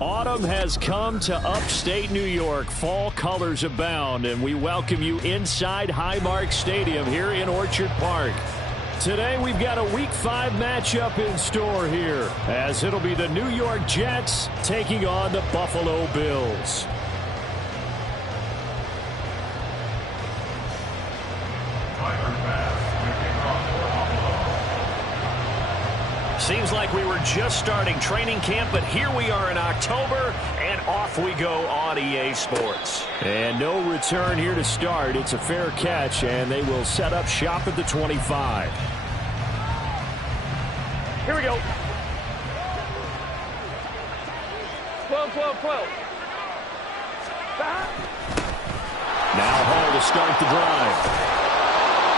Autumn has come to upstate New York. Fall colors abound, and we welcome you inside Highmark Stadium here in Orchard Park. Today we've got a Week 5 matchup in store here, as it'll be the New York Jets taking on the Buffalo Bills. Seems like we were just starting training camp, but here we are in October, and off we go on EA Sports. And no return here to start. It's a fair catch, and they will set up shop at the 25. Here we go. 12, 12, 12. Now Hall to start the drive.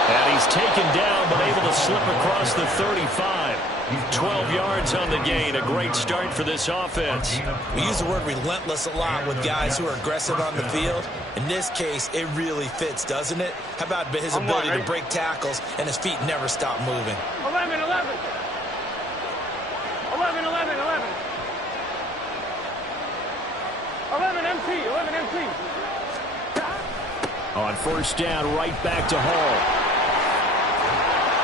And he's taken down, but able to slip across the 35. 12 yards on the gain. A great start for this offense. We use the word relentless a lot with guys who are aggressive on the field. In this case, it really fits, doesn't it? How about his ability to break tackles and his feet never stop moving? 11, 11. 11, 11, 11. 11 MT, 11 MT. On first down, right back to Hall.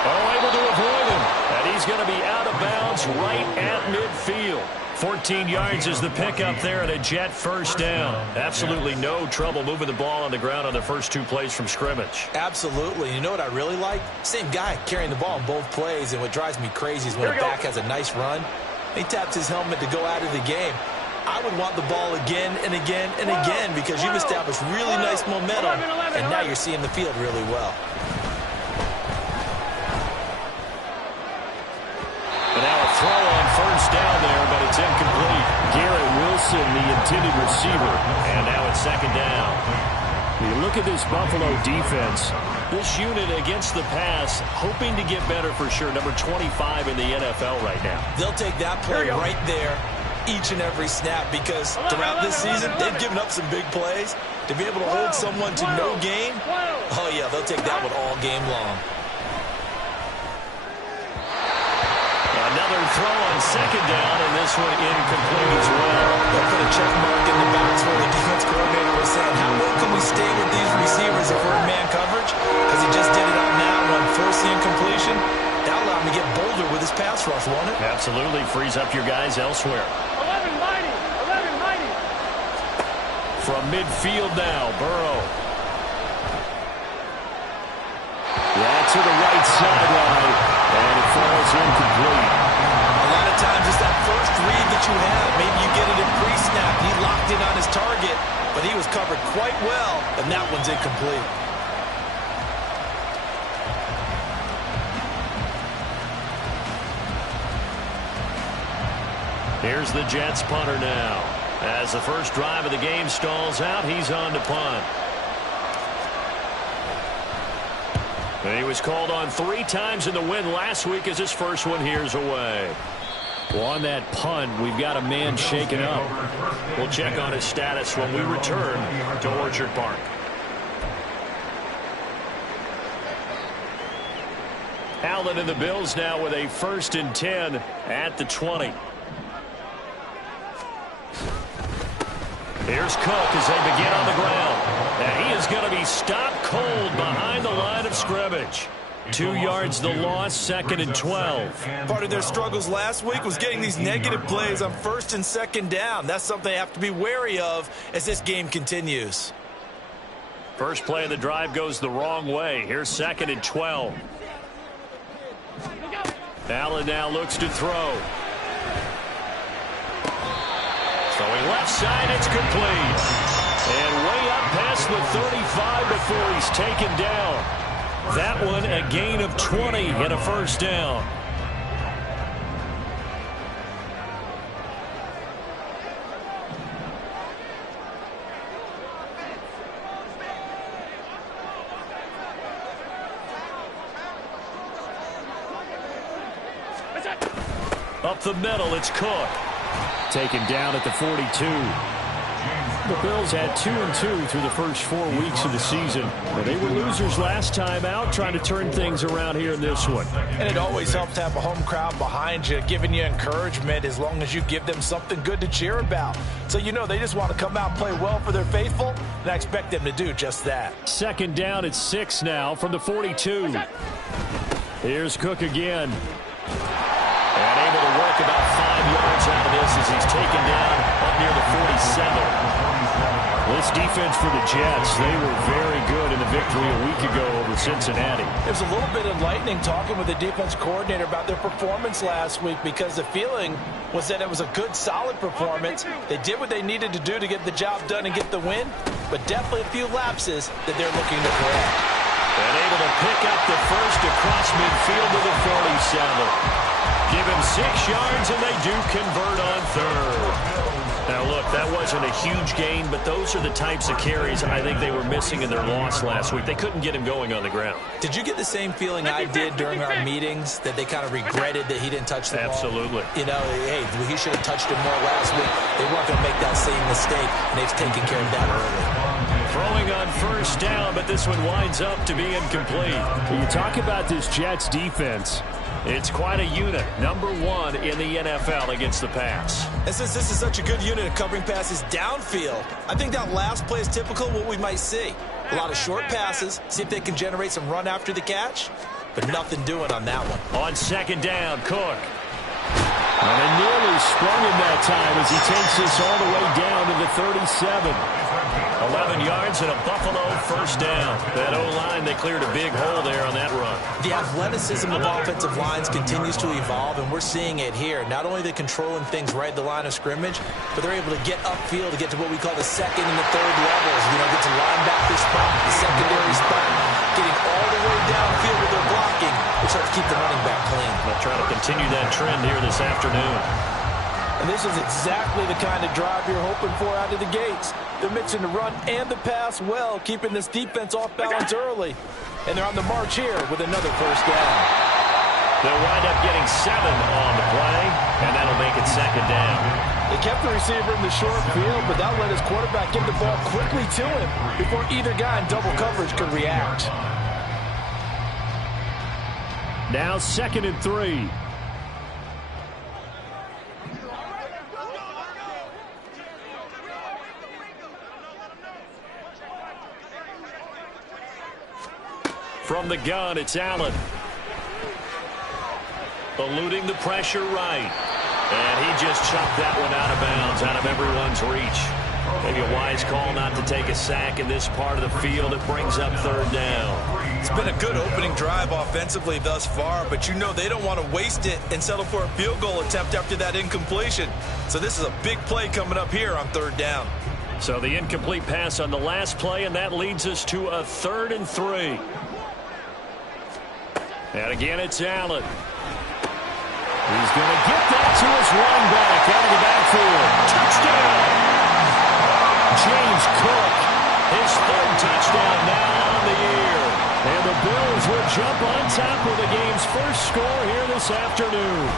Oh, able to avoid him. And he's going to be out of bounds right at midfield. 14 yards is the pickup there and a Jet first down. Absolutely no trouble moving the ball on the ground on the first two plays from scrimmage. Absolutely. You know what I really like? Same guy carrying the ball in both plays, and what drives me crazy is when a back has a nice run, he taps his helmet to go out of the game. I would want the ball again and again and again because you've established really nice momentum, and now you're seeing the field really well. And now a throw on first down there, but it's incomplete. Garrett Wilson, the intended receiver, and now it's second down. You look at this Buffalo defense. This unit against the pass, hoping to get better for sure. Number 25 in the NFL right now. They'll take that play right there each and every snap because throughout this season, they've given up some big plays. To be able to hold someone to no gain, oh yeah, they'll take that one all game long. Another throw on second down, and this one incomplete as well. They'll put a check mark in the box where the defense coordinator was saying, how well can we stay with these receivers if we're in man coverage? Because he just did it on that one, forced the incompletion. That allowed him to get bolder with his pass rush, won't it? Absolutely. Frees up your guys elsewhere. 11 mighty. 11 mighty. From midfield now, Burrow. Yeah, to the right sideline, and it falls incomplete. A lot of times it's that first read that you have. Maybe you get it in pre-snap. He locked in on his target, but he was covered quite well, and that one's incomplete. Here's the Jets punter now. As the first drive of the game stalls out, he's on to punt. He was called on 3 times in the win last week as his first one here's away. Well, on that punt, we've got a man shaken up. We'll check on his status when we return to Orchard Park. Allen and the Bills now with a 1st and 10 at the 20. Here's Cook as they begin on the ground. And he is going to be stopped cold behind the line of scrimmage. 2 yards the loss, 2nd and 12. Part of their struggles last week was getting these negative plays on 1st and 2nd down. That's something they have to be wary of as this game continues. First play of the drive goes the wrong way. Here's 2nd and 12. Allen now looks to throw. Throwing left side, it's complete. And way up past the 35 before he's taken down. That one a gain of 20 and a first down. Up the middle, it's Cook. Taken down at the 42. The Bills had 2-2 through the first 4 weeks of the season. But they were losers last time out, trying to turn things around here in this one. And it always helps to have a home crowd behind you, giving you encouragement as long as you give them something good to cheer about. So you know they just want to come out and play well for their faithful, and I expect them to do just that. 2nd down at 6 now from the 42. Here's Cook again. And able to work about 5 yards out of this as he's taken down up near the 47. This defense for the Jets, they were very good in the victory a week ago over Cincinnati. It was a little bit enlightening talking with the defense coordinator about their performance last week because the feeling was that it was a good, solid performance. They did what they needed to do to get the job done and get the win, but definitely a few lapses that they're looking to correct. And able to pick up the first across midfield to the 47. Give him 6 yards, and they do convert on 3rd. Now, look, that wasn't a huge gain, but those are the types of carries I think they were missing in their loss last week. They couldn't get him going on the ground. Did you get the same feeling I did during our meetings, that they kind of regretted that he didn't touch the ball? Absolutely. You know, hey, he should have touched it more last week. They weren't going to make that same mistake, and they've taken care of that early. Throwing on 1st down, but this one winds up to be incomplete. When you talk about this Jets defense, it's quite a unit. Number 1 in the NFL against the pass. And since this is such a good unit of covering passes downfield, I think that last play is typical of what we might see. A lot of short passes, see if they can generate some run after the catch, but nothing doing on that one. On 2nd down, Cook. And they nearly sprung him that time as he takes this all the way down to the 37. 11 yards and a Buffalo 1st down. That O-line, they cleared a big hole there on that run. The athleticism of offensive lines continues to evolve, and we're seeing it here. Not only are they controlling things right at the line of scrimmage, but they're able to get upfield to get to what we call the 2nd and the 3rd levels. You know, get to linebacker spot, the secondary spot, getting all the way downfield with their blocking, which helps keep the running back clean. They'll try to continue that trend here this afternoon. And this is exactly the kind of drive you're hoping for out of the gates. They're mixing the run and the pass well, keeping this defense off balance early. And they're on the march here with another 1st down. They'll wind up getting 7 on the play, and that'll make it 2nd down. They kept the receiver in the short field, but that let his quarterback get the ball quickly to him before either guy in double coverage could react. Now 2nd and 3. From the gun, it's Allen. Eluding the pressure right. And he just chucked that one out of bounds, out of everyone's reach. Maybe a wise call not to take a sack in this part of the field. It brings up 3rd down. It's been a good opening drive offensively thus far, but you know they don't want to waste it and settle for a field goal attempt after that incompletion. So this is a big play coming up here on 3rd down. So the incomplete pass on the last play, and that leads us to a 3rd and 3. And again, it's Allen. He's going to get that to his running back out of the backfield. Touchdown! James Cook, his 3rd touchdown now on the year. And the Bills will jump on top with the game's first score here this afternoon.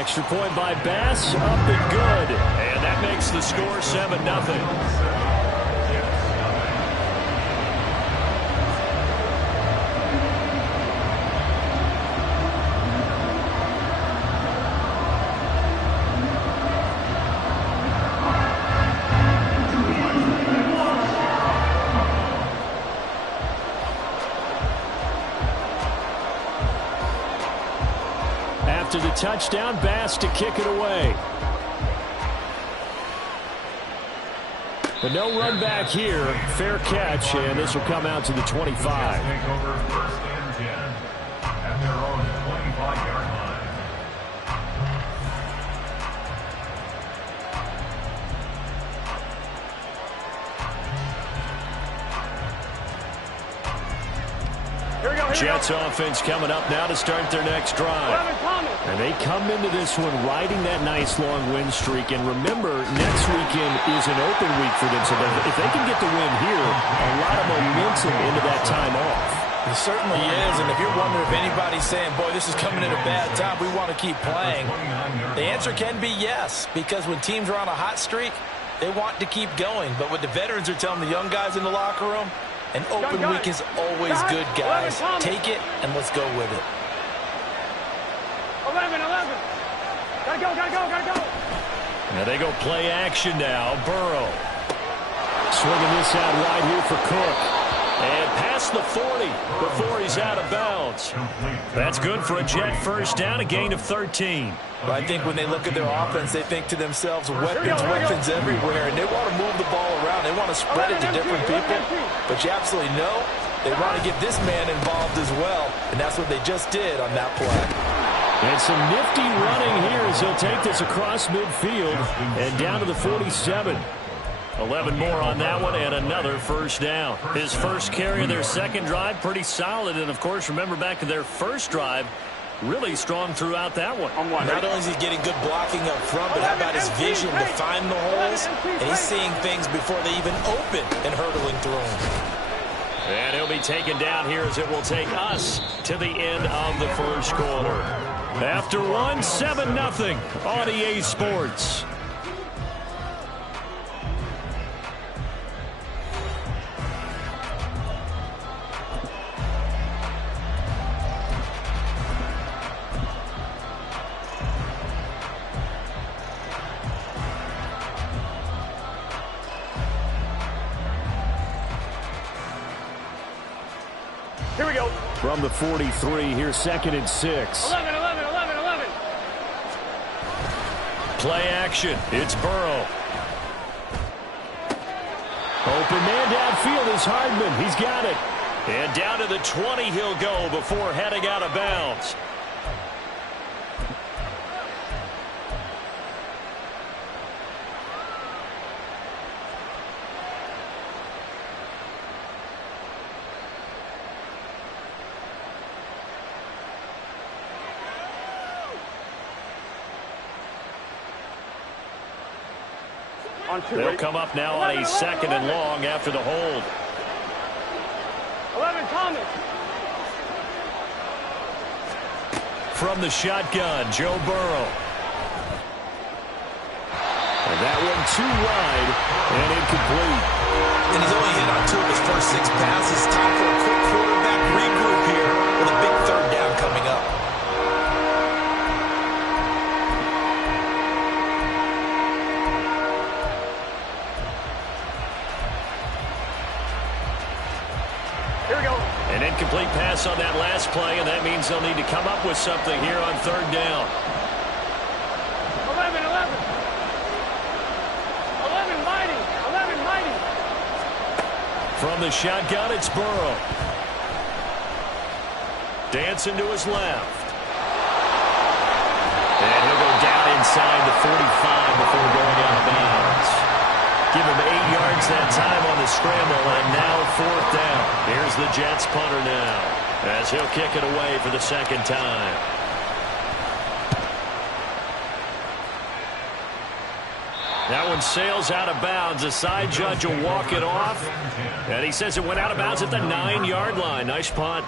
Extra point by Bass, up and good. And that makes the score 7-0. To the touchdown, Bass to kick it away. But no run back here. Fair catch, and this will come out to the 25. Take over first and 10 at their own 25-yard line. Jets offense coming up now to start their next drive. And they come into this one riding that nice long win streak. And remember, next weekend is an open week for them. So if they can get the win here, a lot of momentum into that time off. It certainly is. And if you're wondering if anybody's saying, boy, this is coming at a bad time, we want to keep playing, the answer can be yes. Because when teams are on a hot streak, they want to keep going. But what the veterans are telling the young guys in the locker room, an open week is always good, guys. Take it, and let's go with it. 11. Gotta go. Now they go play action now. Burrow. Swinging this out wide here for Cook. And past the 40 before he's out of bounds. That's good for a Jet first down, a gain of 13. But I think when they look at their offense, they think to themselves, weapons everywhere, and they want to move the ball around. They want to spread it to different people. But you absolutely know they want to get this man involved as well, and that's what they just did on that play. And some nifty running here as he'll take this across midfield and down to the 47. 11 more on that one and another first down. His first carry of their second drive, pretty solid. And, of course, remember back to their first drive, really strong throughout that one. Not only is he getting good blocking up front, but how about his vision to find the holes? And he's seeing things before they even open and hurtling through them. And he'll be taken down here as it will take us to the end of the first quarter. After one, 7-0 on EA Sports. Here we go. From the 43, here's 2nd and 6. 11. Play action. It's Burrow. Open man downfield is Hardman. He's got it. And down to the 20 he'll go before heading out of bounds. They'll come up now on a 2nd and long after the hold. 11, Thomas. From the shotgun, Joe Burrow. And that one too wide and incomplete. And he's only hit on 2 of his first 6 passes. Time for a quick quarterback regroup here with a big 3rd down coming up. An incomplete pass on that last play, and that means they'll need to come up with something here on 3rd down. 11, mighty. From the shotgun, it's Burrow. Dancing to his left. And he'll go down inside the 45 before going out of bounds. Give him 8 yards that time on the scramble, and now 4th down. Here's the Jets punter now, as he'll kick it away for the 2nd time. That one sails out of bounds. The side judge will walk it off, and he says it went out of bounds at the 9-yard line. Nice punt.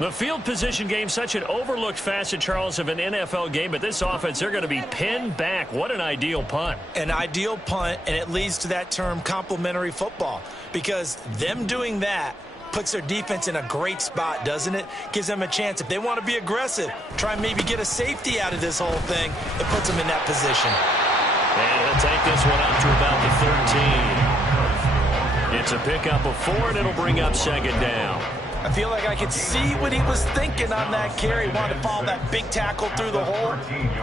The field position game, such an overlooked facet, Charles, of an NFL game, but this offense, they're going to be pinned back. What an ideal punt. An ideal punt, and it leads to that term complementary football, because them doing that puts their defense in a great spot, doesn't it? Gives them a chance. If they want to be aggressive, try and maybe get a safety out of this whole thing, it puts them in that position. And he'll take this one up to about the 13. It's a pickup of 4, and it'll bring up 2nd down. I feel like I could see what he was thinking on that carry. Wanted to follow that big tackle through the hole.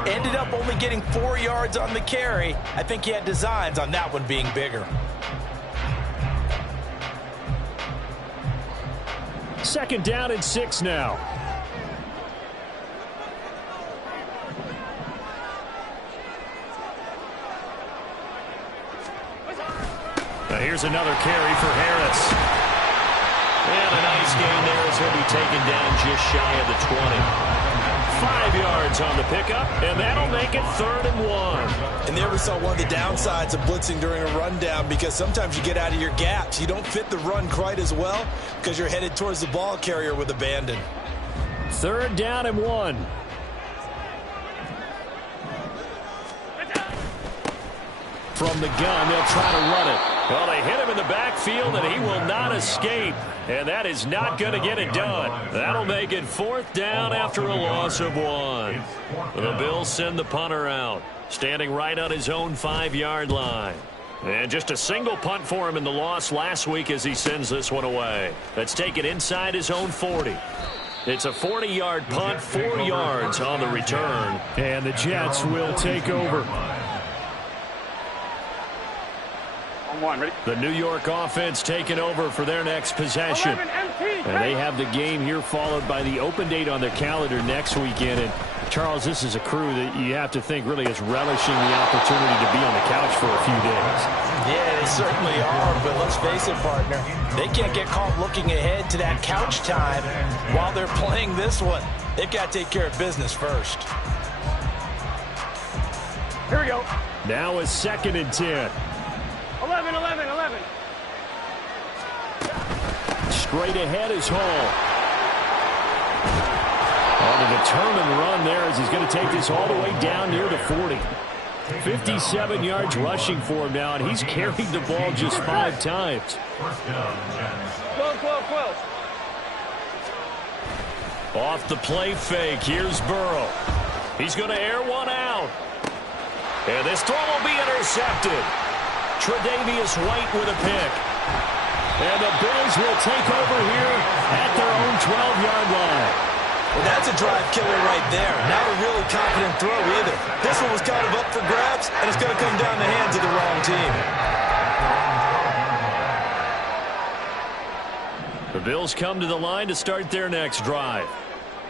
Ended up only getting 4 yards on the carry. I think he had designs on that one being bigger. Second down and 6 now. Now here's another carry for Harris. And a nice gain there as he'll be taken down just shy of the 20. 5 yards on the pickup, and that'll make it 3rd and 1. And there we saw one of the downsides of blitzing during a rundown, because sometimes you get out of your gaps. You don't fit the run quite as well because you're headed towards the ball carrier with abandon. 3rd down and 1. From the gun, they'll try to run it. Well, they hit him in the backfield, and he will not escape. And that is not going to get it done. That'll make it 4th down after a loss of 1. The Bills send the punter out, standing right on his own 5-yard line. And just a single punt for him in the loss last week as he sends this one away. That's taken inside his own 40. It's a 40-yard punt, 4 yards on the return. And the Jets will take over. The New York offense taking over for their next possession. And they have the game here followed by the open date on their calendar next weekend. And Charles, this is a crew that you have to think really is relishing the opportunity to be on the couch for a few days. Yeah, they certainly are, but let's face it, partner. They can't get caught looking ahead to that couch time while they're playing this one. They've got to take care of business first. Here we go. Now a 2nd and 10. 11. Straight ahead is Hall. On a determined run there as he's going to take this all the way down near the 40. 57 yards rushing for him now, and he's carried the ball just 5 times. Close. Off the play fake, here's Burrow. He's going to air one out. And this throw will be intercepted. Tre'Davious White with a pick. And the Bills will take over here at their own 12-yard line. Well, that's a drive killer right there. Not a really confident throw either. This one was kind of up for grabs, and it's going to come down the hands of the wrong team. The Bills come to the line to start their next drive.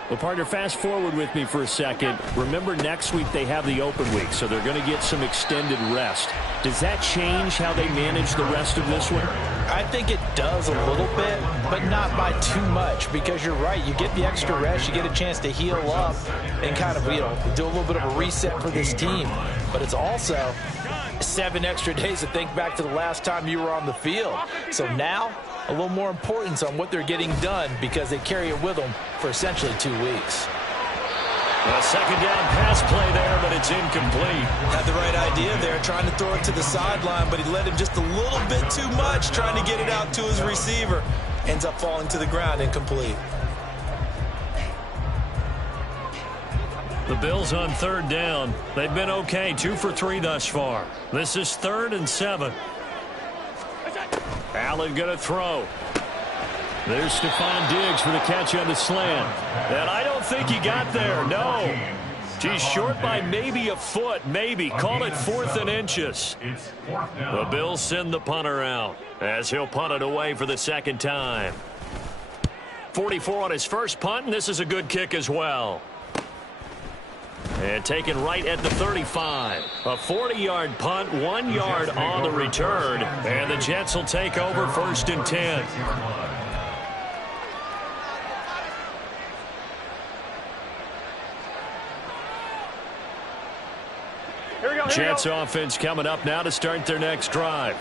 Well, partner, fast forward with me for a second. Remember, next week they have the open week, so they're going to get some extended rest. Does that change how they manage the rest of this one? I think it does a little bit, but not by too much, because you're right. You get the extra rest, you get a chance to heal up and kind of, do a little bit of a reset for this team. But it's also 7 extra days to think back to the last time you were on the field. So now, a little more importance on what they're getting done, because they carry it with them for essentially 2 weeks. A 2nd down pass play there, but it's incomplete. Had the right idea there, trying to throw it to the sideline, but he led him just a little bit too much, trying to get it out to his receiver. Ends up falling to the ground, incomplete. The Bills on 3rd down. They've been okay, 2 for 3 thus far. This is 3rd and 7. Allen going to throw. There's Stephon Diggs for the catch on the slant. And I don't think he got there, no. He's short by maybe a foot, maybe. Call it 4th and inches. The Bills send the punter out as he'll punt it away for the 2nd time. 44 on his first punt, and this is a good kick as well. And taken right at the 35. A 40-yard punt, 1 yard on the return. And the Jets will take over 1st and 10. Jets offense coming up now to start their next drive.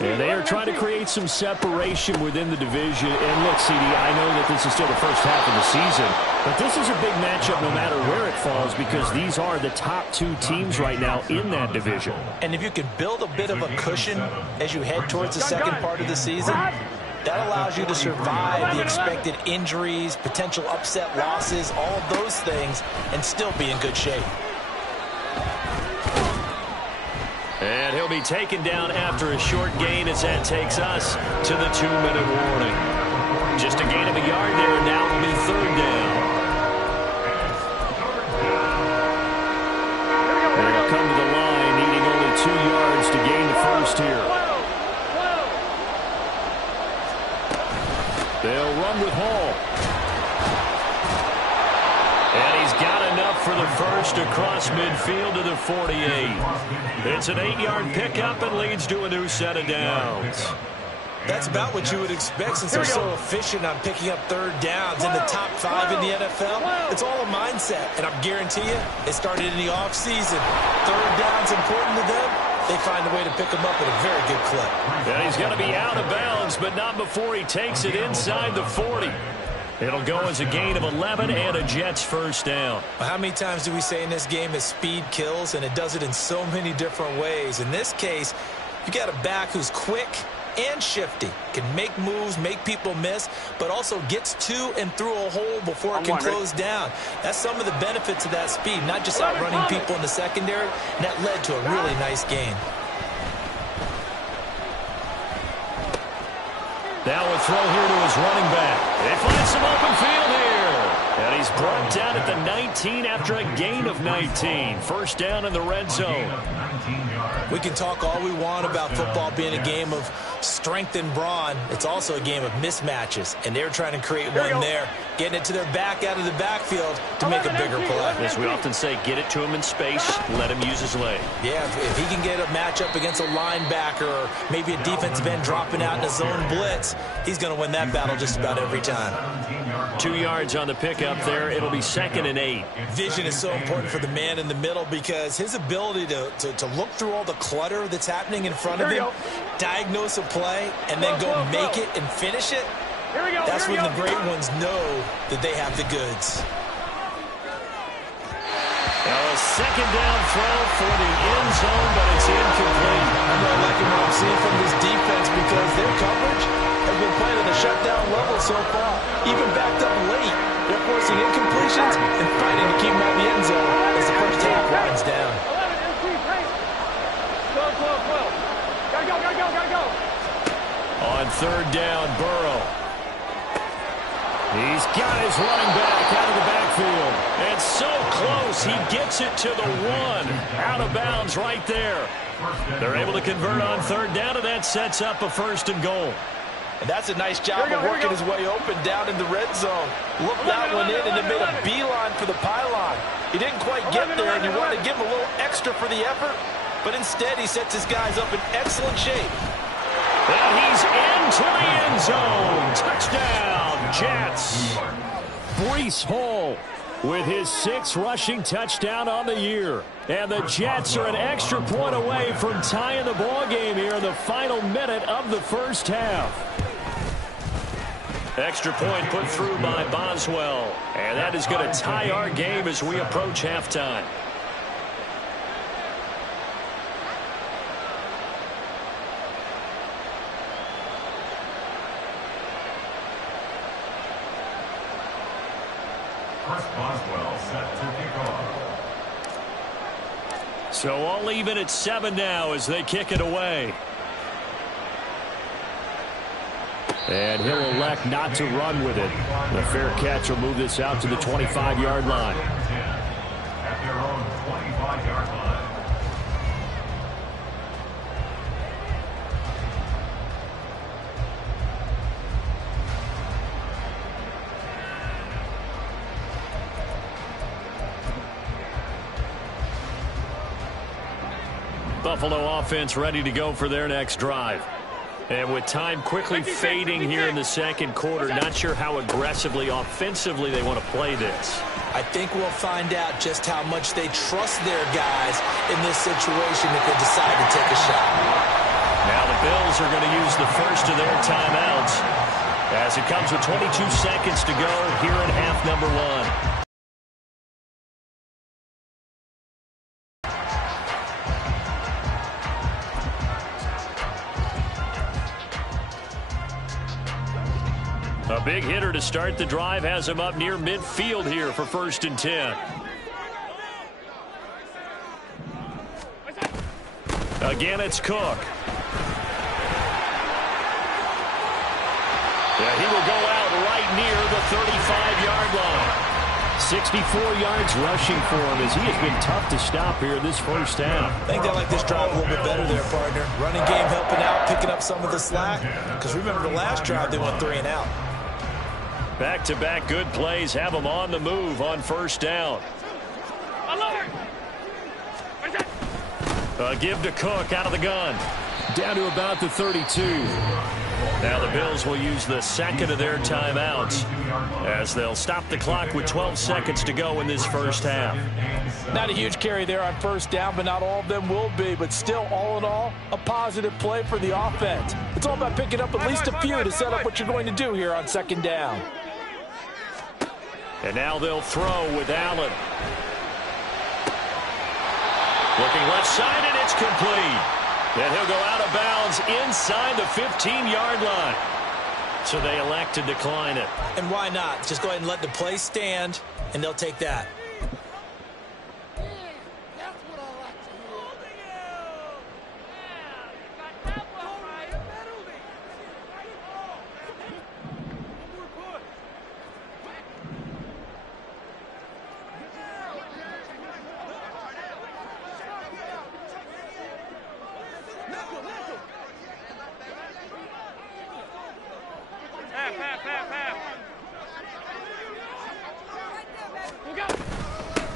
And they are trying to create some separation within the division. And look, CD, I know that this is still the first half of the season, but this is a big matchup no matter where it falls, because these are the top 2 teams right now in that division. And if you can build a bit of a cushion as you head towards the second part of the season, that allows you to survive the expected injuries, potential upset losses, all of those things, and still be in good shape. And he'll be taken down after a short gain as that takes us to the 2-minute warning. Just a gain of a yard there, now it'll be 3rd down. And they'll come to the line, needing only 2 yards to gain the first here. They'll run with Hall. And he's got enough for the first across midfield to the 48. It's an 8-yard pickup and leads to a new set of downs. That's about what you would expect since they're so efficient on picking up third downs in the top 5 in the NFL. It's all a mindset, and I guarantee you, it started in the offseason. Third down's important to them. They find a way to pick them up at a very good clip. Yeah, he's going to be out of bounds, but not before he takes it inside the 40. It'll go as a gain of 11 and a Jets first down. Well, how many times do we say in this game that speed kills, and it does it in so many different ways? In this case, you got a back who's quick and shifty, can make moves, make people miss, but also gets to and through a hole before it can close down. That's some of the benefits of that speed, not just outrunning people in the secondary, and that led to a really nice gain. Now a throw here to his running back. They find some open field here. And he's brought down at the 19 after a gain of 19. First down in the red zone. We can talk all we want about football being a game of strength and brawn. It's also a game of mismatches, and they're trying to create one there, getting it to their back out of the backfield to make a bigger play. As we often say, get it to him in space, let him use his leg. Yeah, if he can get a matchup against a linebacker or maybe a defensive end dropping out in a zone blitz, he's going to win that battle just about every time. 2 yards on the pickup there. It'll be 2nd and 8. Vision is so important for the man in the middle because his ability to look through all the clutter that's happening in front of him, diagnose a play, and then go make it and finish it, that's when the great ones know that they have the goods. Now a 2nd down throw for the end zone, but it's incomplete. I'm really liking what I'm seeing from this defense because their coverage has been playing at a shutdown level so far. Even backed up late, they're forcing incompletions and fighting to keep them out of the end zone as the first half winds down. On 3rd down, Burrow. He's got his running back out of the backfield. And so close, he gets it to the 1. Out of bounds right there. They're able to convert on 3rd down, and that sets up a 1st and goal. And that's a nice job of working his way open down in the red zone. Looked that one in and then made a beeline for the pylon. He didn't quite get there, and you wanted to give him a little extra for the effort. But instead, he sets his guys up in excellent shape. And he's into the end zone. Touchdown, Jets. Breece Hall with his 6th rushing touchdown on the year. And the Jets are an extra point away from tying the ball game here in the final minute of the first half. Extra point put through by Boswell. And that is going to tie our game as we approach halftime. Boswell set to kick off. So all even at 7 now as they kick it away. And he'll elect not to run with it. The fair catch will move this out to the 25-yard line. At their own 25-yard line. Buffalo offense ready to go for their next drive. And with time quickly fading here in the second quarter, not sure how aggressively, offensively they want to play this. I think we'll find out just how much they trust their guys in this situation if they decide to take a shot. Now the Bills are going to use the first of their timeouts as it comes with 22 seconds to go here in half number 1. A big hitter to start the drive has him up near midfield here for 1st and 10. Again, it's Cook. Yeah, he will go out right near the 35-yard line. 64 yards rushing for him as he has been tough to stop here in this first half. I think they like this drive a little bit better there, partner. Running game helping out, picking up some of the slack. Because remember the last drive, they went 3 and out. Back-to-back good plays have them on the move on first down. A give to Cook out of the gun. Down to about the 32. Now the Bills will use the second of their timeouts as they'll stop the clock with 12 seconds to go in this first half. Not a huge carry there on first down, but not all of them will be. But still, all in all, a positive play for the offense. It's all about picking up at least a few to set up what you're going to do here on second down. And now they'll throw with Allen. Looking left side, and it's complete. And he'll go out of bounds inside the 15-yard line. So they elect to decline it. And why not? Just go ahead and let the play stand, and they'll take that.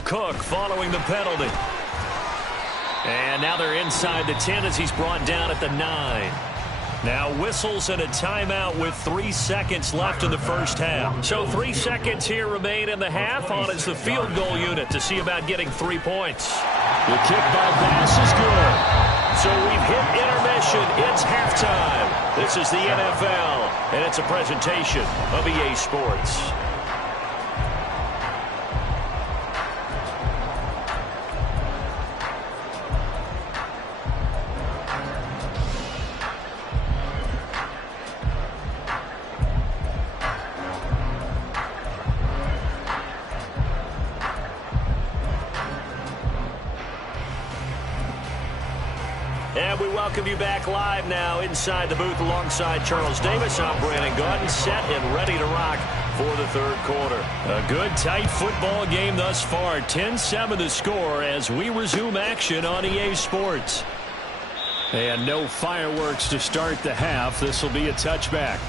Cook following the penalty. And now they're inside the 10 as he's brought down at the 9. Now whistles and a timeout with 3 seconds left in the first half. So 3 seconds here remain in the half on as the field goal unit to see about getting 3 points. The kick by pass is good. So we've hit intermission. It's halftime. This is the NFL, and it's a presentation of EA Sports. And we welcome you back live now inside the booth alongside Charles Davis. I'm Brandon Gordon, set and ready to rock for the third quarter. A good, tight football game thus far. 10-7 the score as we resume action on EA Sports. And no fireworks to start the half. This will be a touchback.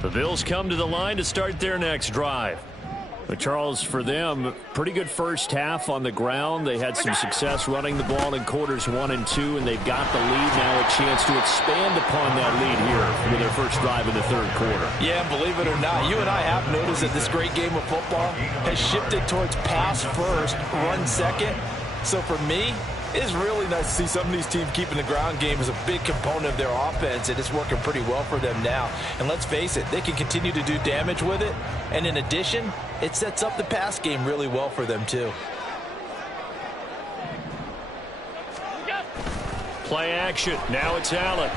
The Bills come to the line to start their next drive. But Charles, for them, pretty good first half on the ground. They had some success running the ball in quarters 1 and 2, and they've got the lead now, a chance to expand upon that lead here with their first drive in the third quarter. Yeah, believe it or not, you and I have noticed that this great game of football has shifted towards pass first, run second. So for me, it's really nice to see some of these teams keeping the ground game as a big component of their offense, and it's working pretty well for them now. And let's face it, they can continue to do damage with it. And in addition, it sets up the pass game really well for them too. Play action. Now it's Allen.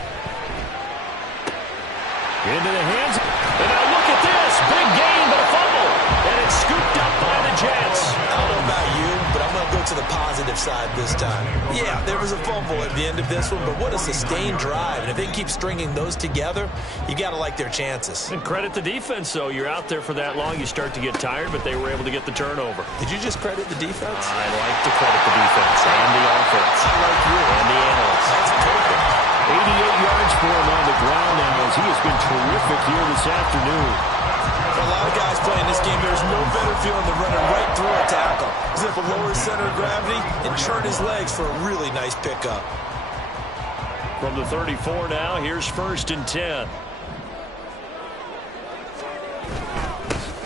Into the hands. And now look at this. Big gain, but a fumble. And it's scooped up by the Jets. I don't know about you, but I'm going to go to the positive side this time. Yeah, there was a fumble at the end of this one, but what a sustained drive. And if they can keep stringing those together, you got to like their chances. And credit the defense, though. You're out there for that long, you start to get tired, but they were able to get the turnover. Did you just credit the defense? I like to credit the defense and the offense. I like you. And the analysts. That's perfect. 88 yards for him on the ground now as he has been terrific here this afternoon. For a lot of guys playing this game, there's no better feeling than running right through a tackle. He's able to lower his center of gravity and churn his legs for a really nice pickup. From the 34 now, here's 1st and 10.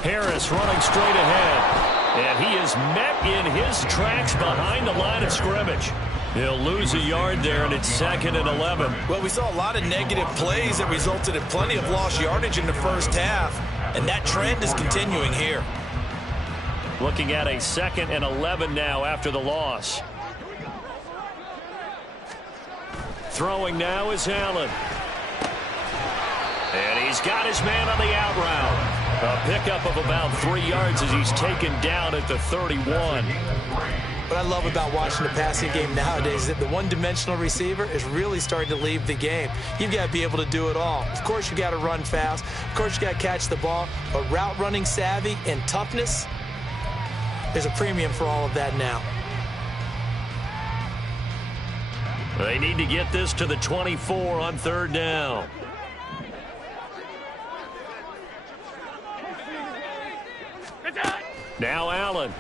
Harris running straight ahead. And he is met in his tracks behind the line of scrimmage. He'll lose a yard there, and it's 2nd and 11. Well, we saw a lot of negative plays that resulted in plenty of lost yardage in the first half, and that trend is continuing here. Looking at a 2nd and 11 now after the loss. Throwing now is Allen. And he's got his man on the out route. A pickup of about 3 yards as he's taken down at the 31. What I love about watching the passing game nowadays is that the one-dimensional receiver is really starting to leave the game. You've got to be able to do it all. Of course, you got to run fast. Of course, you got to catch the ball. But route running savvy and toughness, There's a premium for all of that now. They need to get this to the 24 on third down. Now Allen.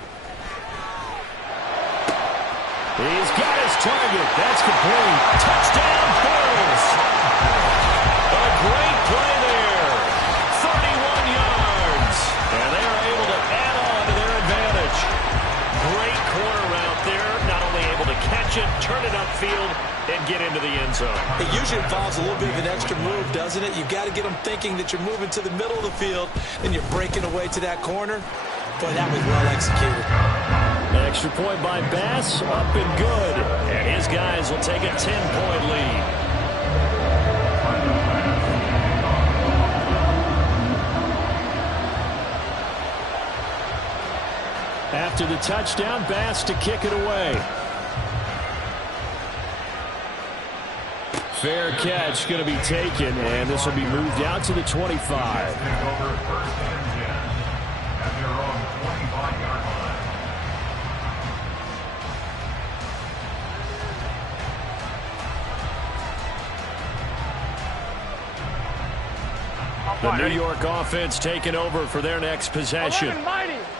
He's got his target. That's complete. Touchdown, Bills. A great play there. 31 yards. And they are able to add on to their advantage. Great corner route there. Not only able to catch it, turn it upfield, and get into the end zone. It usually involves a little bit of an extra move, doesn't it? You've got to get them thinking that you're moving to the middle of the field and you're breaking away to that corner. Boy, that was well executed. Extra point by Bass, up and good. And his guys will take a 10-point lead. After the touchdown, Bass to kick it away. Fair catch going to be taken, and this will be moved out to the 25. The New York offense taking over for their next possession.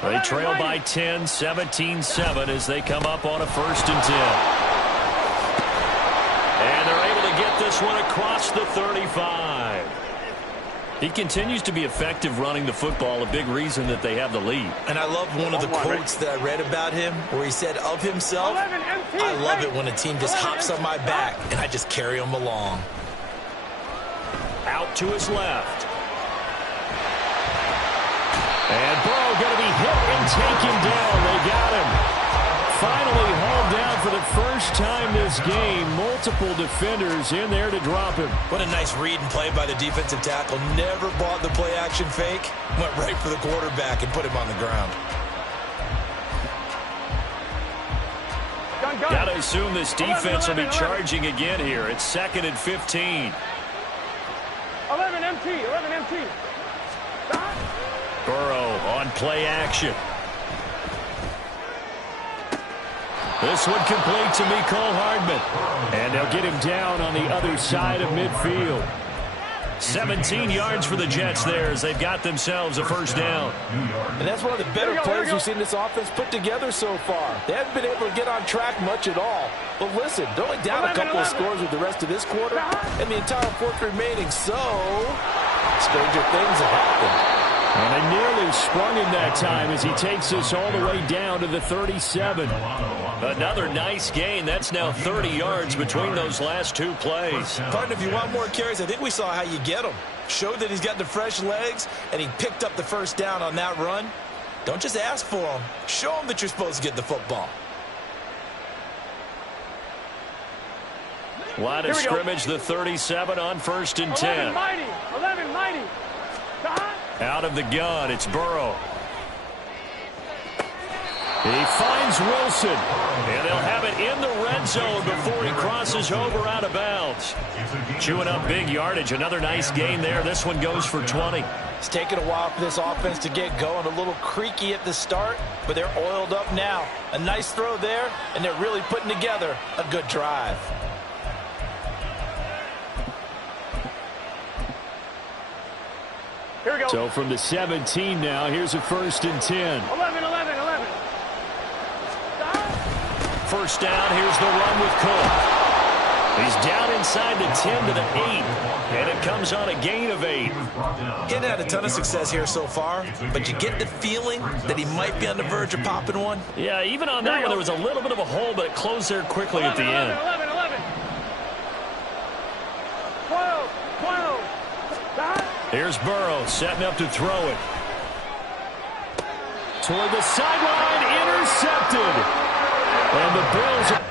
They trail by 10, 17-7 as they come up on a 1st and 10. And they're able to get this one across the 35. He continues to be effective running the football, a big reason that they have the lead. And I love one of the quotes that I read about him where he said of himself, I love it when a team just hops on my back and I just carry them along. Out to his left. And Burrow going to be hit and taken down. They got him. Finally hauled down for the first time this game. Multiple defenders in there to drop him. What a nice read and play by the defensive tackle. Never bought the play-action fake. Went right for the quarterback and put him on the ground. Got to assume this defense will be charging again here. It's 2nd and 15. 11 MT. Burrow on play action. This one complete to Mecole Hardman. And they'll get him down on the other side of midfield. 17 yards for the Jets there as they've got themselves a 1st down. And that's one of the better plays we've seen this offense put together so far. They haven't been able to get on track much at all. But listen, they're only down a couple of scores with the rest of this quarter and the entire 4th remaining. So, stranger things have happened. And they nearly sprung him that time as he takes us all the way down to the 37. Another nice gain. That's now 30 yards between those last 2 plays. Partner, if you want more carries, I think we saw how you get them. Showed that he's got the fresh legs, and he picked up the 1st down on that run. Don't just ask for them. Show them that you're supposed to get the football. Line of scrimmage, the 37 on 1st and 10. 11 mighty. Out of the gun, it's Burrow. He finds Wilson, and they'll have it in the red zone before he crosses over out of bounds. Chewing up big yardage, another nice gain there. This one goes for 20. It's taken a while for this offense to get going. A little creaky at the start, but they're oiled up now. A nice throw there, and they're really putting together a good drive. Here we go. So from the 17 now, here's a 1st and 10. 11. 1st down, here's the run with Cook. He's down inside the 10 to the 8, and it comes on a gain of 8. He hasn't had a ton of success here so far, but you get the feeling that he might be on the verge of popping one. Yeah, even on that one, there was a little bit of a hole, but it closed there quickly at the end. 11. 12. Here's Burrow setting up to throw it. Toward the sideline, intercepted. And the Bills are...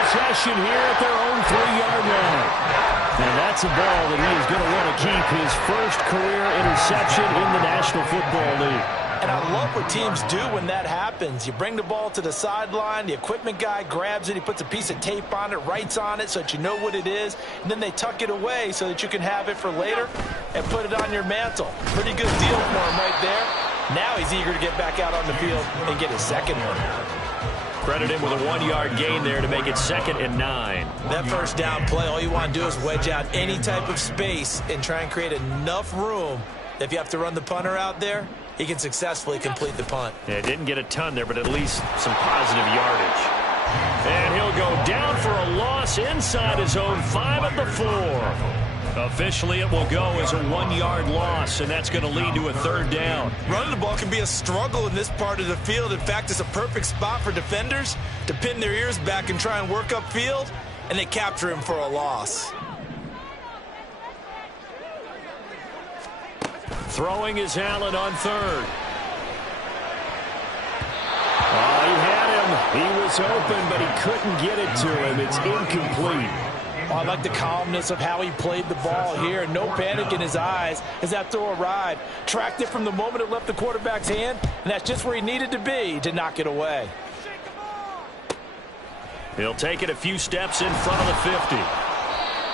possession here at their own 3-yard line. And that's a ball that he is going to want to keep, his 1st career interception in the National Football League. And I love what teams do when that happens. You bring the ball to the sideline, the equipment guy grabs it, he puts a piece of tape on it, writes on it so that you know what it is, and then they tuck it away so that you can have it for later and put it on your mantle. Pretty good deal for him right there. Now he's eager to get back out on the field and get his second one. Credit him with a 1-yard gain there to make it 2nd and 9. That first down play, all you want to do is wedge out any type of space and try and create enough room that if you have to run the punter out there, he can successfully complete the punt. Yeah, didn't get a ton there, but at least some positive yardage. And he'll go down for a loss inside his own 5 at the 4. Officially, it will go as a 1-yard loss, and that's going to lead to a 3rd down. Running the ball can be a struggle in this part of the field. In fact, it's a perfect spot for defenders to pin their ears back and try and work upfield, and they capture him for a loss. Throwing is Allen on 3rd. Oh, he had him. He was open, but he couldn't get it to him. It's incomplete. Oh, I like the calmness of how he played the ball here. No panic in his eyes as that throw arrived. Tracked it from the moment it left the quarterback's hand, and that's just where he needed to be to knock it away. He'll take it a few steps in front of the 50.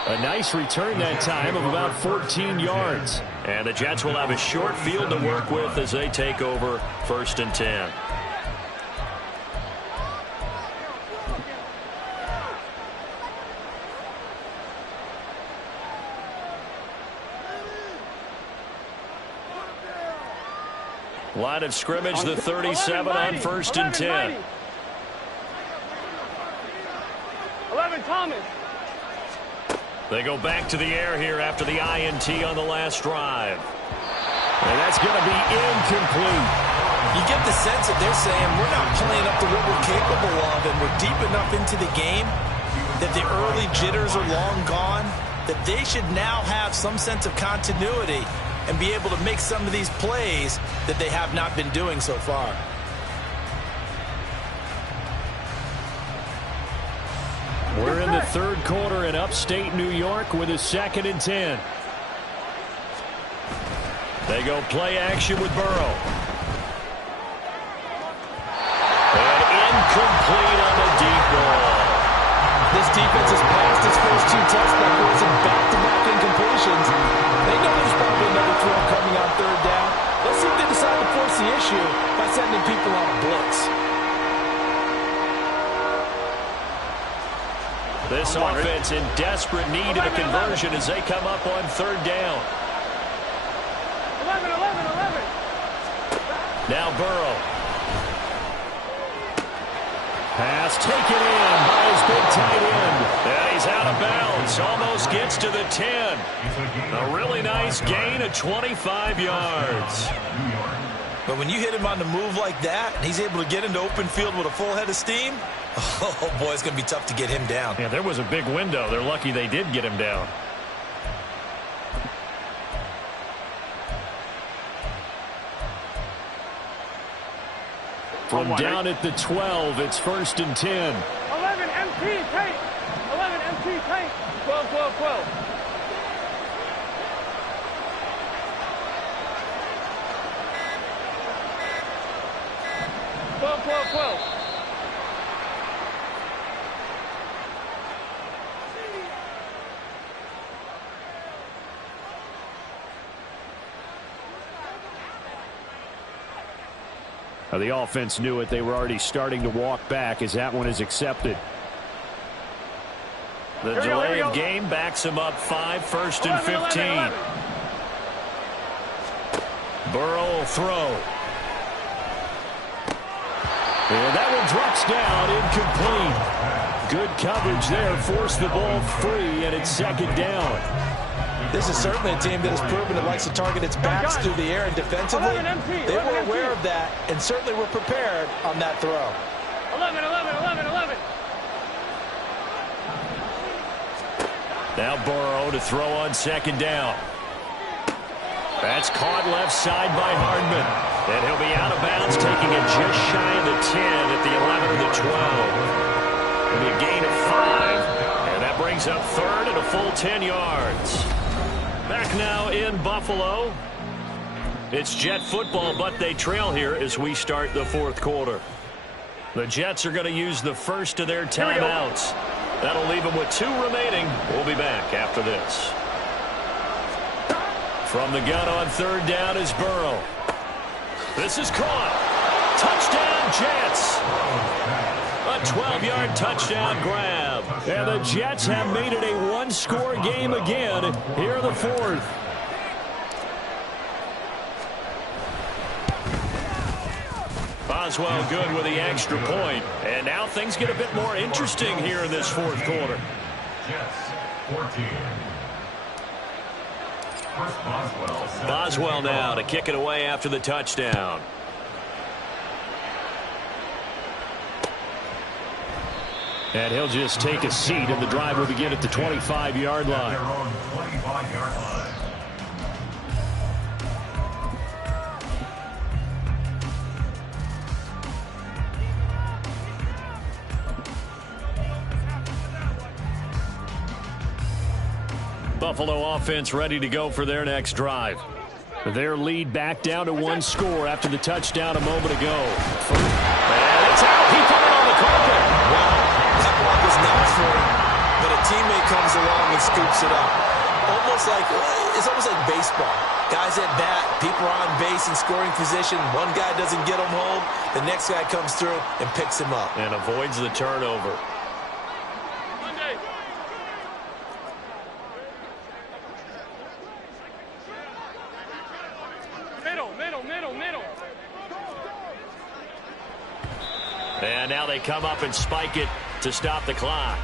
A nice return that time of about 14 yards. And the Jets will have a short field to work with as they take over 1st and 10. Line of scrimmage, the 37 on 1st and 10. 11, Thomas. They go back to the air here after the INT on the last drive. And that's going to be incomplete. You get the sense that they're saying we're not playing up to what we're capable of, and we're deep enough into the game that the early jitters are long gone, that they should now have some sense of continuity and be able to make some of these plays that they have not been doing so far. We're in the 3rd quarter in upstate New York with a 2nd and 10. They go play action with Burrow. And incomplete on the deep ball. This defense has passed its first 2 tests by forcing back-to-back incompletions. They know there's probably another throw coming on 3rd down. Let's see if they decide to force the issue by sending people on a blitz. This offense in desperate need of a conversion as they come up on 3rd down. 11. Now Burrow. Pass taken in by his big tight end. And he's out of bounds. Almost gets to the 10. A really nice gain of 25 yards. But when you hit him on the move like that, and he's able to get into open field with a full head of steam, oh boy, it's going to be tough to get him down. Yeah, there was a big window. They're lucky they did get him down. From down at the 12, it's 1st and 10. 11, MT, tank. 11, MT, tank. 12. 12. The offense knew it. They were already starting to walk back as that one is accepted. The delay of game backs him up 5, 1st and 15. 11. Burrow will throw. And that one drops down, incomplete. Good coverage there, forced the ball free, and it's 2nd down. This is certainly a team that has proven it likes to target its backs through the air and defensively. They were aware of that and certainly were prepared on that throw. 11. Now Burrow to throw on 2nd down. That's caught left side by Hardman. And he'll be out of bounds, taking it just shy of the 10 at the 11 or the 12. It'll be a gain of 5. And that brings up 3rd and a full 10 yards. Back now in Buffalo. It's Jet football, but they trail here as we start the fourth quarter. The Jets are going to use the first of their timeouts. That'll leave them with 2 remaining. We'll be back after this. From the gun on third down is Burrow. This is caught. Touchdown, Jets. A 12-yard touchdown grab. And the Jets have made it a one-score game again here in the fourth. Boswell good with the extra point. And now things get a bit more interesting here in this fourth quarter. Jets 14. Boswell now to kick it away after the touchdown. And he'll just take a seat, and the drive will begin at the 25-yard line. Buffalo offense ready to go for their next drive. Their lead back down to 1 score after the touchdown a moment ago. And it's out. He put it on the carpet. Wow. That block was not for him, but a teammate comes along and scoops it up. It's almost like baseball. Guys at bat, people are on base in scoring position. One guy doesn't get him home. The next guy comes through and picks him up. And avoids the turnover. And now they come up and spike it to stop the clock.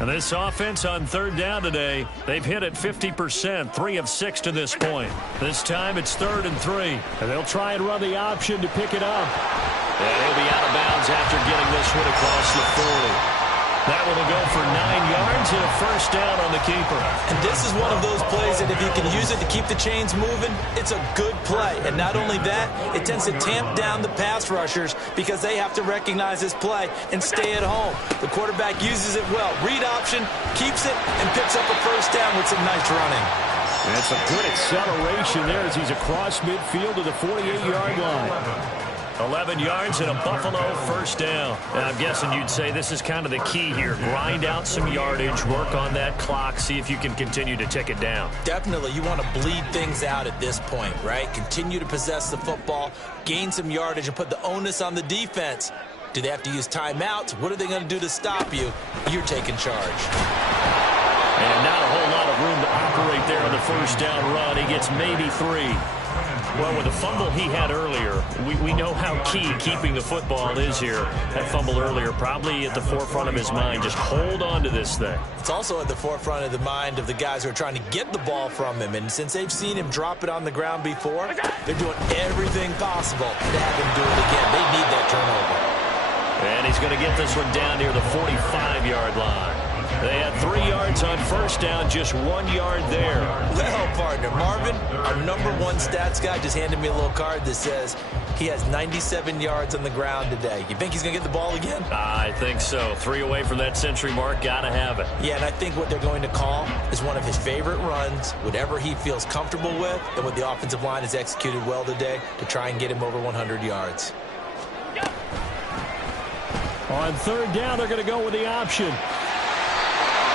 And this offense on third down today, they've hit it 50%, 3 of 6 to this point. This time it's 3rd and 3. And they'll try and run the option to pick it up. And he'll be out of bounds after getting this one across the 40. That one will go for 9 yards and a first down on the keeper. And this is one of those plays that if you can use it to keep the chains moving, it's a good play. And not only that, it tends to tamp down the pass rushers because they have to recognize this play and stay at home. The quarterback uses it well. Read option, keeps it, and picks up a first down with some nice running. And some good acceleration there as he's across midfield to the 48-yard line. 11 yards and a Buffalo first down. And I'm guessing you'd say this is kind of the key here. Grind out some yardage, work on that clock, see if you can continue to tick it down. Definitely. You want to bleed things out at this point, right? Continue to possess the football, gain some yardage, and put the onus on the defense. Do they have to use timeouts? What are they going to do to stop you? You're taking charge. And not a whole lot of room to operate there on the first down run. He gets maybe 3. Well, with the fumble he had earlier, we know how key keeping the football is here. That fumble earlier probably at the forefront of his mind. Just hold on to this thing. It's also at the forefront of the mind of the guys who are trying to get the ball from him. And since they've seen him drop it on the ground before, they're doing everything possible to have him do it again. They need that turnover. And he's going to get this one down near the 45-yard line. They had 3 yards on first down, just 1 yard there. Well, partner, Marvin, our #1 stats guy, just handed me a little card that says he has 97 yards on the ground today. You think he's going to get the ball again? I think so. 3 away from that century mark. Got to have it. Yeah, and I think what they're going to call is one of his favorite runs, whatever he feels comfortable with, and what the offensive line has executed well today to try and get him over 100 yards. On third down, they're going to go with the option.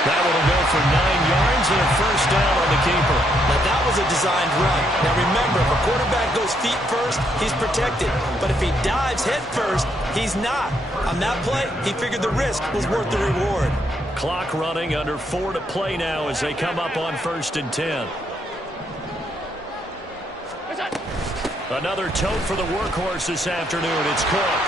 That one will go for 9 yards and a first down on the keeper. Now, that was a designed run. Now, remember, if a quarterback goes feet first, he's protected. But if he dives head first, he's not. On that play, he figured the risk was worth the reward. Clock running, under 4 to play now as they come up on 1st and 10. Another tote for the workhorse this afternoon. It's Cook.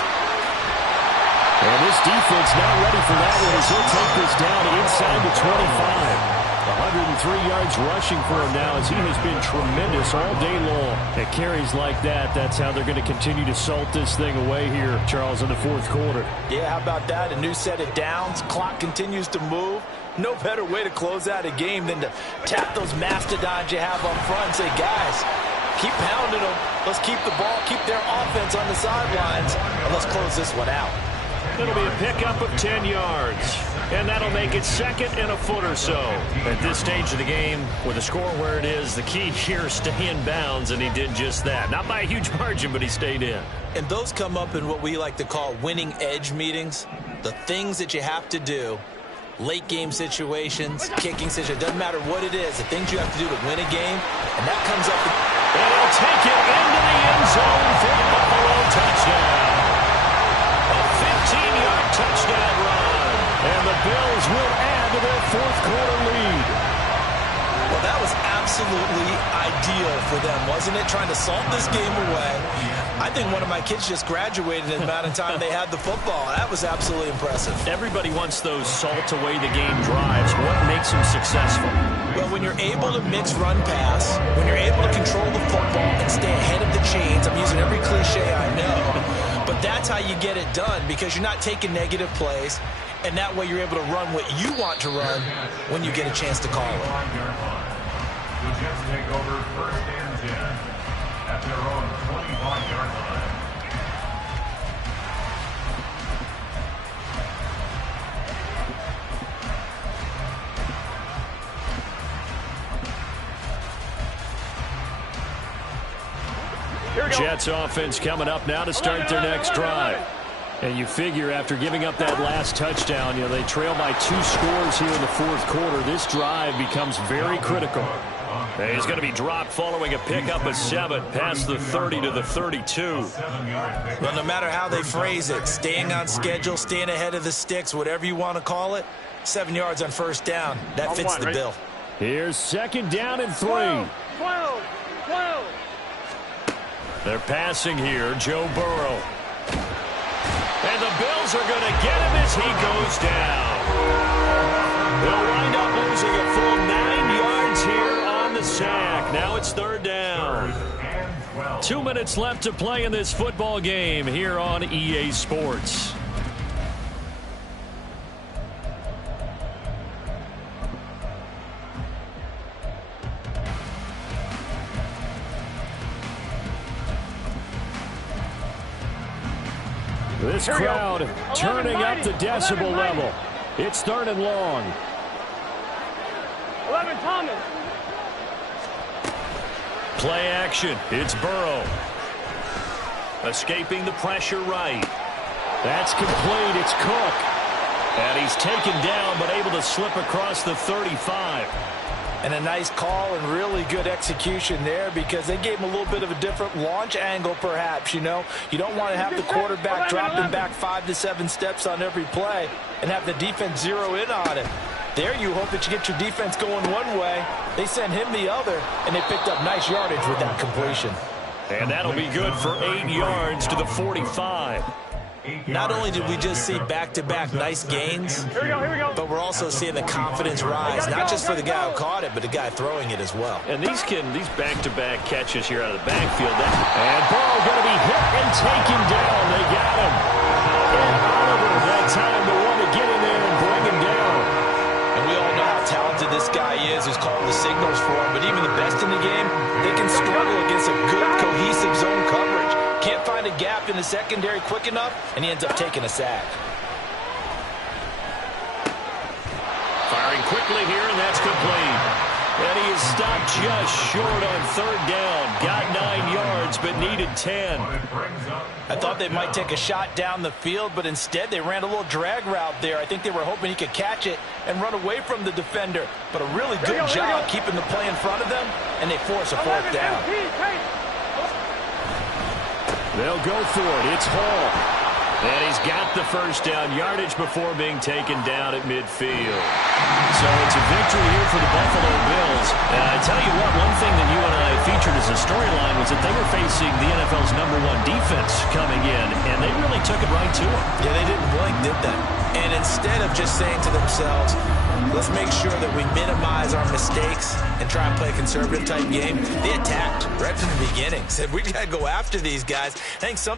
And this defense now ready for that one as he'll take this down inside the 25. 103 yards rushing for him now as he has been tremendous all day long. At carries like that, that's how they're going to continue to salt this thing away here, Charles, in the fourth quarter. Yeah, how about that? A new set of downs. Clock continues to move. No better way to close out a game than to tap those mastodons you have up front and say, guys, keep pounding them. Let's keep the ball, keep their offense on the sidelines, and let's close this one out. It'll be a pickup of 10 yards, and that'll make it second and a foot or so. At this stage of the game, with the score where it is, the key here is stay in bounds, and he did just that. Not by a huge margin, but he stayed in. And those come up in what we like to call winning edge meetings. The things that you have to do, late game situations, kicking situations, doesn't matter what it is, the things you have to do to win a game, and that comes up. And he'll take it into the end zone for a Buffalo touchdown. A 15-yard touchdown run. And the Bills will add to their fourth quarter lead. Well, that was absolutely ideal for them, wasn't it? Trying to salt this game away. I think one of my kids just graduated in the amount of time they had the football. That was absolutely impressive. Everybody wants those salt-away-the-game drives. What makes them successful? Well, when you're able to mix run-pass, when you're able to control the football and stay ahead of the chains, I'm using every cliche I know, but that's how you get it done because you're not taking negative plays, and that way you're able to run what you want to run when you get a chance to call it. The Jets take over first and 10 at their own 25-yard line. Jets offense coming up now to start their next drive. And you figure after giving up that last touchdown, they trail by 2 scores here in the fourth quarter. This drive becomes very critical. And he's going to be dropped following a pickup of 7 past the 30 to the 32. Well, no matter how they phrase it, staying on schedule, staying ahead of the sticks, whatever you want to call it, 7 yards on first down. That fits the bill. Here's second down and 3. 12. They're passing here, Joe Burrow. And the Bills are going to get him as he goes down. They'll wind up losing a full 9 yards here on the sack. Now it's third down. 2 minutes left to play in this football game here on EA Sports. This crowd turning up the decibel level. It's third and long. 11 Thomas. Play action. It's Burrow. Escaping the pressure right. That's complete. It's Cook. And he's taken down but able to slip across the 35. And a nice call and really good execution there because they gave him a little bit of a different launch angle perhaps, You don't want to have the quarterback dropping back 5 to 7 steps on every play and have the defense zero in on it. There you hope that you get your defense going one way. They send him the other, and they picked up nice yardage with that completion. And that'll be good for 8 yards to the 45. Not only did we just see back-to-back nice gains, but we're also seeing the confidence rise, not just for the guy who caught it, but the guy throwing it as well. And these back-to-back catches here out of the backfield. And Burrow going to be hit and taken down. They got him. And Oliver that time the one to get in there and bring him down. And we all know how talented this guy is, who's calling the signals for him. But even the best in the game, they can struggle against a good, cohesive zone coverage. Can't find a gap in the secondary quick enough, and he ends up taking a sack. Firing quickly here, and that's complete. And he is stopped just short on third down. Got 9 yards, but needed 10. I thought they might take a shot down the field, but instead they ran a little drag route there. I think they were hoping he could catch it and run away from the defender. But a really good job keeping the play in front of them, and they force a fourth down. They'll go for it. It's Hall. And he's got the first down yardage before being taken down at midfield. So it's a victory here for the Buffalo Bills. And I tell you what, one thing that you and I featured as a storyline was that they were facing the NFL's #1 defense coming in, and they really took it right to them. Yeah, they didn't blink, did they? And instead of just saying to themselves, let's make sure that we minimize our mistakes and try and play a conservative type game, they attacked right from the beginning. Said, we got to go after these guys. I think some